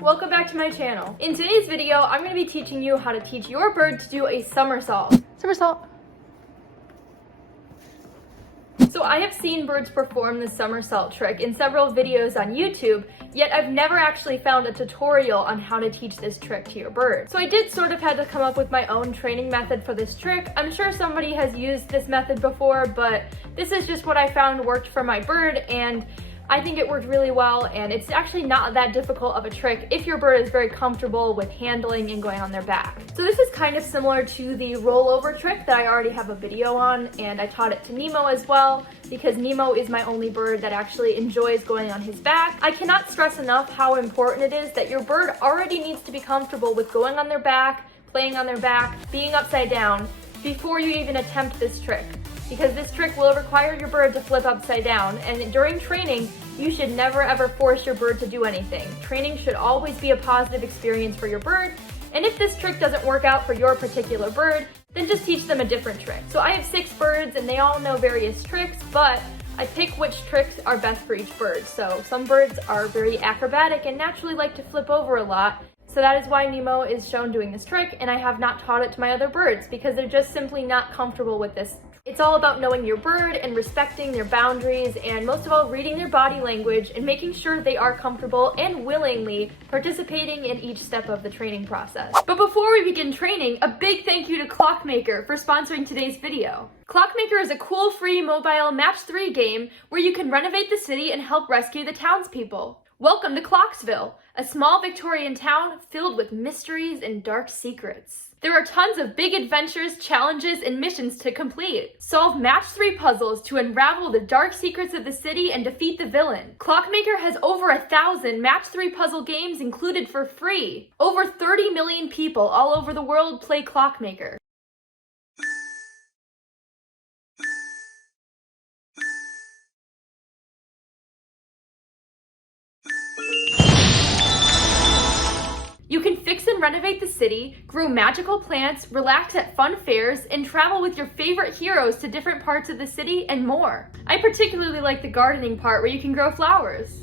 welcome back to my channel. In today's video, I'm going to be teaching you how to teach your bird to do a somersault. Somersault. So I have seen birds perform the somersault trick in several videos on YouTube, yet I've never actually found a tutorial on how to teach this trick to your bird. So I did sort of had to come up with my own training method for this trick. I'm sure somebody has used this method before, but this is just what I found worked for my bird, and I think it worked really well, and it's actually not that difficult of a trick if your bird is very comfortable with handling and going on their back. So this is kind of similar to the rollover trick that I already have a video on, and I taught it to Nemo as well, because Nemo is my only bird that actually enjoys going on his back. I cannot stress enough how important it is that your bird already needs to be comfortable with going on their back, playing on their back, being upside down, before you even attempt this trick. Because this trick will require your bird to flip upside down, and during training, you should never ever force your bird to do anything. Training should always be a positive experience for your bird, and if this trick doesn't work out for your particular bird, then just teach them a different trick. So I have 6 birds and they all know various tricks, but I pick which tricks are best for each bird. So some birds are very acrobatic and naturally like to flip over a lot. So that is why Nemo is shown doing this trick, and I have not taught it to my other birds because they're just simply not comfortable with this. It's all about knowing your bird and respecting their boundaries, and most of all reading their body language and making sure they are comfortable and willingly participating in each step of the training process. But before we begin training, a big thank you to Clockmaker for sponsoring today's video. Clockmaker is a cool free mobile match 3 game where you can renovate the city and help rescue the townspeople. Welcome to Clocksville, a small Victorian town filled with mysteries and dark secrets. There are tons of big adventures, challenges, and missions to complete. Solve match 3 puzzles to unravel the dark secrets of the city and defeat the villain. Clockmaker has over 1,000 match 3 puzzle games included for free. Over 30 million people all over the world play Clockmaker. You can fix and renovate the city, grow magical plants, relax at fun fairs, and travel with your favorite heroes to different parts of the city and more. I particularly like the gardening part where you can grow flowers.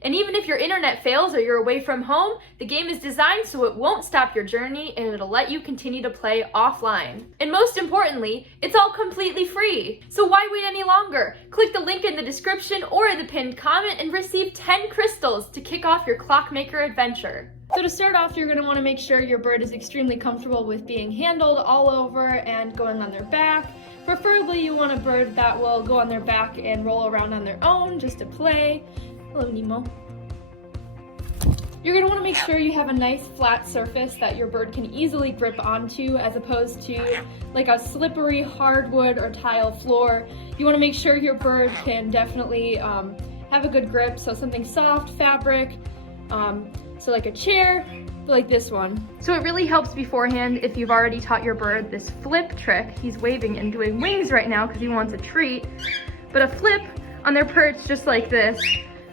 And even if your internet fails or you're away from home, the game is designed so it won't stop your journey and it'll let you continue to play offline. And most importantly, it's all completely free. So why wait any longer? Click the link in the description or the pinned comment and receive 10 crystals to kick off your Clockmaker adventure. So to start off, you're going to want to make sure your bird is extremely comfortable with being handled all over and going on their back. Preferably you want a bird that will go on their back and roll around on their own just to play. Hello, Nemo. You're going to want to make sure you have a nice flat surface that your bird can easily grip onto, as opposed to like a slippery hardwood or tile floor. You want to make sure your bird can definitely have a good grip, so something soft, fabric, so like a chair, like this one. So it really helps beforehand if you've already taught your bird this flip trick. He's waving and doing wings right now because he wants a treat, but a flip on their perch just like this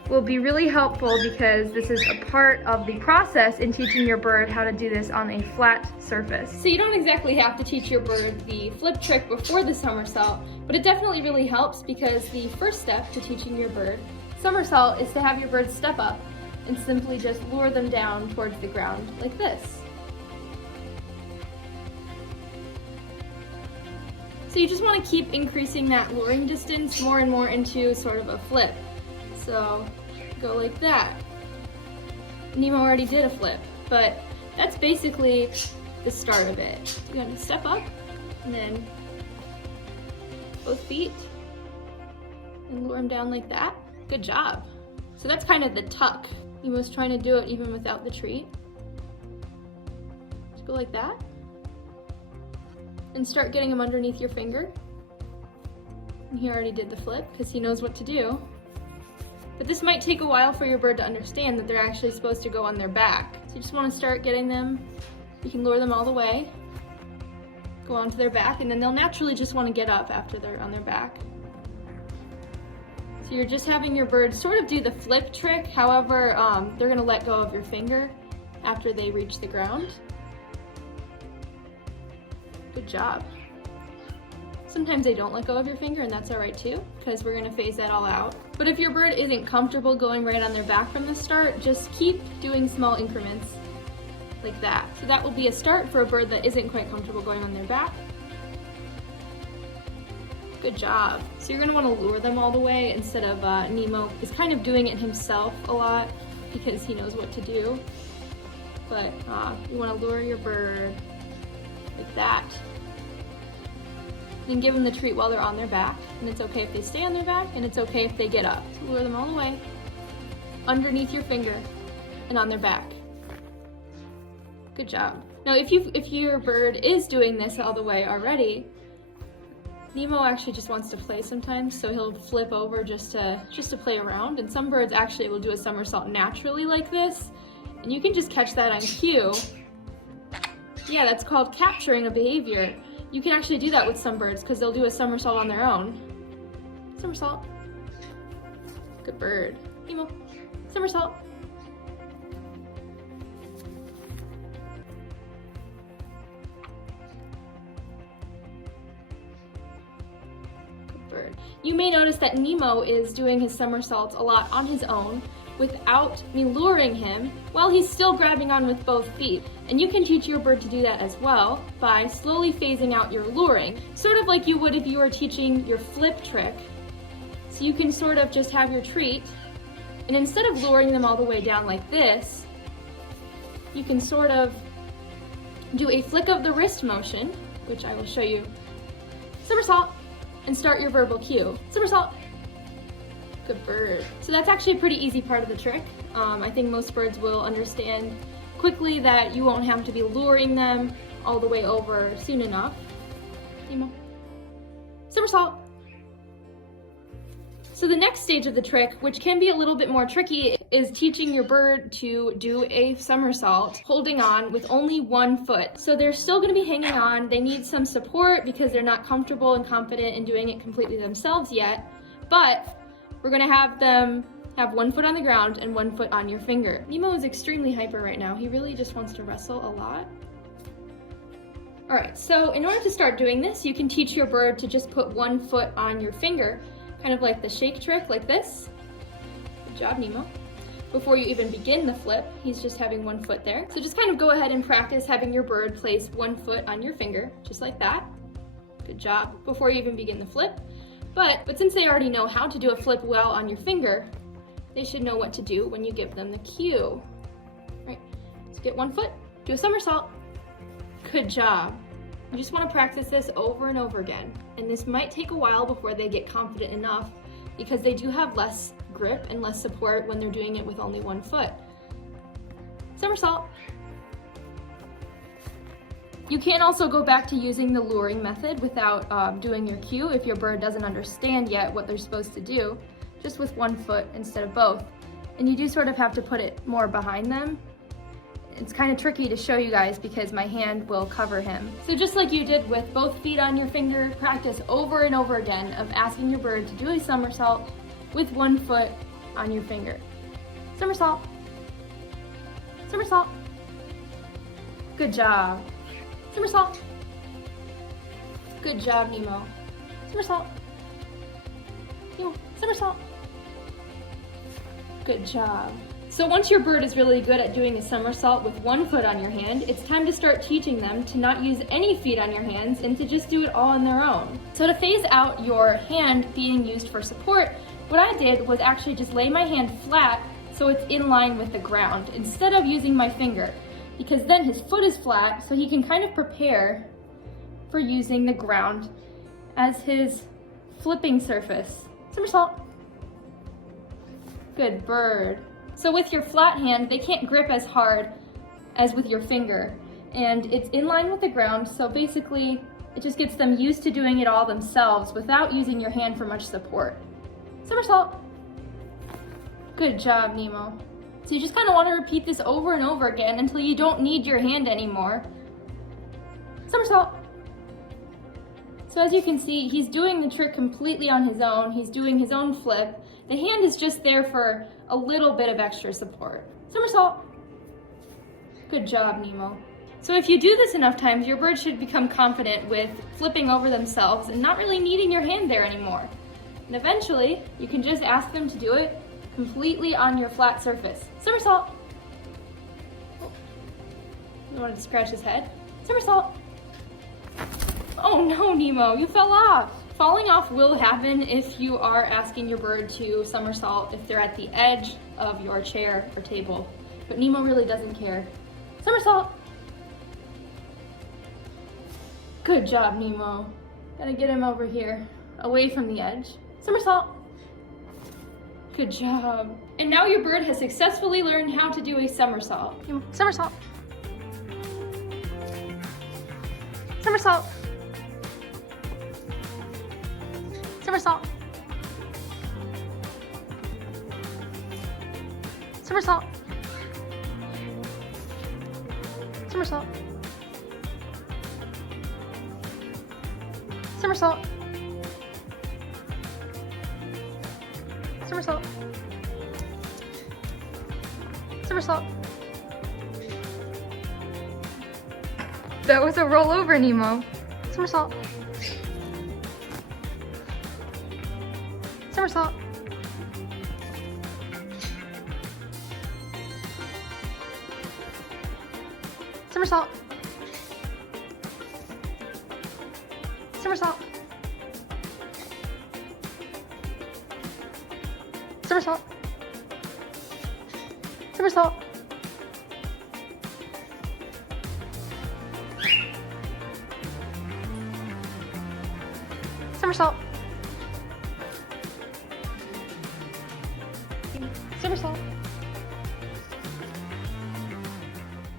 will be really helpful because this is a part of the process in teaching your bird how to do this on a flat surface. So you don't exactly have to teach your bird the flip trick before the somersault, but it definitely really helps because the first step to teaching your bird somersault is to have your bird step up and simply just lure them down towards the ground like this. So you just want to keep increasing that luring distance more and more into sort of a flip. So go like that. Nemo already did a flip, but that's basically the start of it. You're going to step up and then both feet and lure him down like that. Good job. So that's kind of the tuck. Nemo's trying to do it even without the treat. Just go like that and start getting him underneath your finger. And he already did the flip because he knows what to do. But this might take a while for your bird to understand that they're actually supposed to go on their back. So you just want to start getting them, you can lure them all the way, go onto their back, and then they'll naturally just want to get up after they're on their back. So you're just having your bird sort of do the flip trick. However, they're gonna let go of your finger after they reach the ground. Good job. Sometimes they don't let go of your finger, and that's all right too, because we're gonna phase that all out. But if your bird isn't comfortable going right on their back from the start, just keep doing small increments like that. So that will be a start for a bird that isn't quite comfortable going on their back. Good job. So you're gonna wanna lure them all the way instead of Nemo is kind of doing it himself a lot because he knows what to do. But you wanna lure your bird like that. Then give them the treat while they're on their back. And it's okay if they stay on their back, and it's okay if they get up. So lure them all the way underneath your finger and on their back. Good job. Now if your bird is doing this all the way already, Nemo actually just wants to play sometimes, so he'll flip over just to play around. And some birds actually will do a somersault naturally like this, and you can just catch that on cue. Yeah, that's called capturing a behavior. You can actually do that with some birds because they'll do a somersault on their own. Somersault. Good bird. Nemo. Somersault. Good bird. You may notice that Nemo is doing his somersaults a lot on his own without me luring him while he's still grabbing on with both feet. And you can teach your bird to do that as well by slowly phasing out your luring, sort of like you would if you were teaching your flip trick. So you can sort of just have your treat, and instead of luring them all the way down like this, you can sort of do a flick of the wrist motion, which I will show you. Somersault, and start your verbal cue. Somersault. Good bird. So that's actually a pretty easy part of the trick. I think most birds will understand quickly that you won't have to be luring them all the way over soon enough. Nemo. Somersault. So the next stage of the trick, which can be a little bit more tricky, is teaching your bird to do a somersault holding on with only one foot. So they're still going to be hanging on. They need some support because they're not comfortable and confident in doing it completely themselves yet, but we're gonna have them have one foot on the ground and one foot on your finger. Nemo is extremely hyper right now. He really just wants to wrestle a lot. All right, so in order to start doing this, you can teach your bird to just put one foot on your finger, kind of like the shake trick, like this. Good job, Nemo. Before you even begin the flip, he's just having one foot there. So just kind of go ahead and practice having your bird place one foot on your finger, just like that. Good job, before you even begin the flip. But since they already know how to do a flip well on your finger, they should know what to do when you give them the cue. Right, so get one foot, do a somersault. Good job. You just want to practice this over and over again. And this might take a while before they get confident enough because they do have less grip and less support when they're doing it with only one foot. Somersault. You can also go back to using the luring method without doing your cue if your bird doesn't understand yet what they're supposed to do, just with one foot instead of both. And you do sort of have to put it more behind them. It's kind of tricky to show you guys because my hand will cover him. So just like you did with both feet on your finger, practice over and over again of asking your bird to do a somersault with one foot on your finger. Somersault. Somersault. Good job. Somersault. Good job, Nemo. Somersault. Nemo, somersault. Good job. So once your bird is really good at doing a somersault with one foot on your hand, it's time to start teaching them to not use any feet on your hands and to just do it all on their own. So to phase out your hand being used for support, what I did was actually just lay my hand flat so it's in line with the ground instead of using my finger, because then his foot is flat so he can kind of prepare for using the ground as his flipping surface. Somersault. Good bird. So with your flat hand, they can't grip as hard as with your finger, and it's in line with the ground, so basically it just gets them used to doing it all themselves without using your hand for much support. Somersault. Good job, Nemo. So you just kind of want to repeat this over and over again until you don't need your hand anymore. Somersault. So as you can see, he's doing the trick completely on his own. He's doing his own flip, The hand is just there for a little bit of extra support. Somersault. Good job, Nemo. So if you do this enough times, your bird should become confident with flipping over themselves and not really needing your hand there anymore. And eventually, you can just ask them to do it completely on your flat surface. Somersault. You wanted to scratch his head? Somersault. Oh no, Nemo, you fell off. Falling off will happen if you are asking your bird to somersault if they're at the edge of your chair or table. But Nemo really doesn't care. Somersault. Good job, Nemo. Gotta get him over here, away from the edge. Somersault. Good job. And now your bird has successfully learned how to do a somersault. Somersault. Somersault. Somersault. Somersault. Somersault. Somersault. Somersault. Somersault. That was a rollover, Nemo. Somersault. Somersault. Somersault. Somersault. Somersault. Somersault. Somersault. Somersault.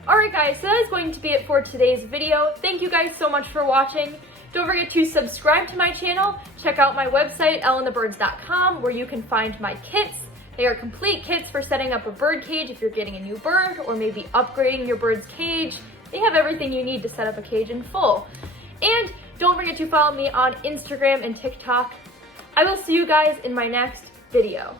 Alright guys, so that is going to be it for today's video. Thank you guys so much for watching. Don't forget to subscribe to my channel. Check out my website, elleandthebirds.com, where you can find my kits. They are complete kits for setting up a bird cage if you're getting a new bird or maybe upgrading your bird's cage. They have everything you need to set up a cage in full. And don't forget to follow me on Instagram and TikTok. I will see you guys in my next video.